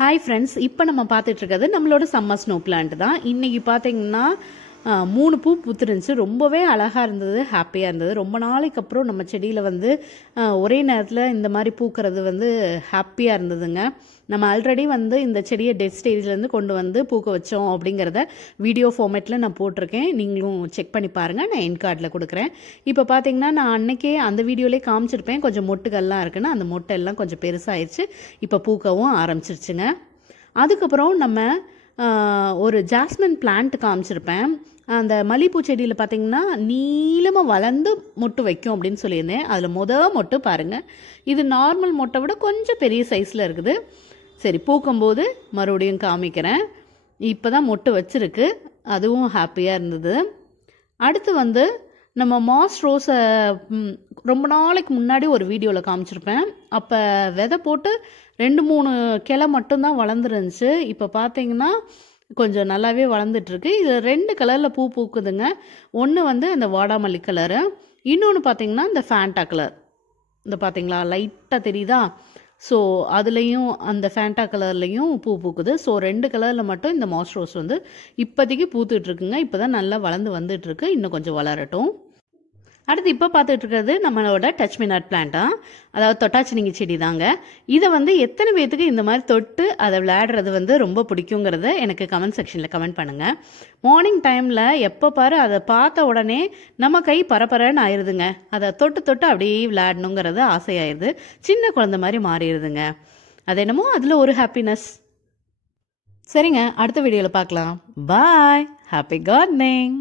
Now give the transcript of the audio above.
Hi friends, இப்போ நம்ம பார்த்துட்டு இருக்கிறது நம்மளோட சம்மர் ஸ்னோ பிளான்ட் தான். இன்னைக்கு பார்த்தீங்கன்னா 3 பூ பூத்துருந்துச்சு. ரொம்பவே அழகாக இருந்தது, ஹாப்பியாக இருந்தது. ரொம்ப நாளைக்கு அப்புறம் நம்ம செடியில் வந்து ஒரே நேரத்தில் இந்த மாதிரி பூக்கிறது வந்து ஹாப்பியாக இருந்ததுங்க. நம்ம ஆல்ரெடி வந்து இந்த செடியை டெத் ஸ்டேஜ்லேருந்து கொண்டு வந்து பூக்க வச்சோம் அப்படிங்கிறத வீடியோ ஃபார்மேட்டில் நான் போட்டிருக்கேன். நீங்களும் செக் பண்ணி பாருங்கள், நான் என் கார்டில் கொடுக்குறேன். இப்போ பார்த்தீங்கன்னா நான் அன்னைக்கே அந்த வீடியோலேயே காமிச்சிருப்பேன், கொஞ்சம் மொட்டுகள்லாம் இருக்குன்னு. அந்த மொட்டை எல்லாம் கொஞ்சம் பெருசாகிடுச்சு, இப்போ பூக்கவும் ஆரம்பிச்சிருச்சுங்க. அதுக்கப்புறம் நம்ம ஒரு ஜாஸ்மின் பிளான்ட் காமிச்சிருப்பேன். அந்த மல்லிகைப்பூ செடியில் பார்த்தீங்கன்னா நீளமாக வளர்ந்து மொட்டு வைக்கும் அப்படின்னு சொல்லியிருந்தேன். அதில் மொட்டு பாருங்கள், இது நார்மல் மொட்டை விட கொஞ்சம் பெரிய சைஸில் இருக்குது. சரி, பூக்கும்போது மறுபடியும் காமிக்கிறேன். இப்போ தான் மொட்டு வச்சிருக்கு, அதுவும் ஹாப்பியாக இருந்தது. அடுத்து வந்து நம்ம மாஸ் ரோஸை ரொம்ப நாளைக்கு முன்னாடி ஒரு வீடியோவில் காமிச்சிருப்பேன். அப்போ விதை போட்டு 2-3 கிளை மட்டும்தான் வளர்ந்துருந்துச்சு. இப்போ பார்த்தீங்கன்னா கொஞ்சம் நல்லாவே வளர்ந்துட்டுருக்கு. இது 2 கலரில் பூ பூக்குதுங்க. ஒன்று வந்து அந்த வாடாமல்லி கலரு, இன்னொன்று பார்த்தீங்கன்னா இந்த ஃபேண்டா கலர். இந்த பார்த்தீங்களா, லைட்டாக தெரியுதா? ஸோ அதுலேயும் அந்த ஃபேண்டா கலர்லேயும் பூ பூக்குது. ஸோ 2 கலரில் மட்டும் இந்த மாஸ் ரோஸ் வந்து இப்போதைக்கு பூத்துட்ருக்குங்க. இப்போ தான் நல்லா வளர்ந்து வந்துட்டுருக்கு, இன்னும் கொஞ்சம் வளரட்டும். அடுத்து இப்போ பார்த்துட்டு இருக்கிறது நம்மளோட டச் மீ நாட் பிளான்ட்டா, அதாவது தொட்டாச்சினிங்கி செடி தாங்க. இதை வந்து எத்தனை பேர்த்துக்கு இந்த மாதிரி தொட்டு அதை விளையாடுறது வந்து ரொம்ப பிடிக்குங்கிறத எனக்கு கமெண்ட் செக்ஷனில் கமெண்ட் பண்ணுங்கள். மார்னிங் டைமில் எப்போ பாரு அதை பார்த்த உடனே நம்ம கை பரபரன்னு ஆயிடுதுங்க. அதை தொட்டு தொட்டு அப்படியே விளையாடணுங்கிறது ஆசையாயிருது, சின்ன குழந்தை மாதிரி மாறிடுதுங்க. அது என்னமோ அதில் ஒரு ஹாப்பினஸ். சரிங்க, அடுத்த வீடியோவில் பார்க்கலாம். பாய், ஹாப்பி கார்டனிங்.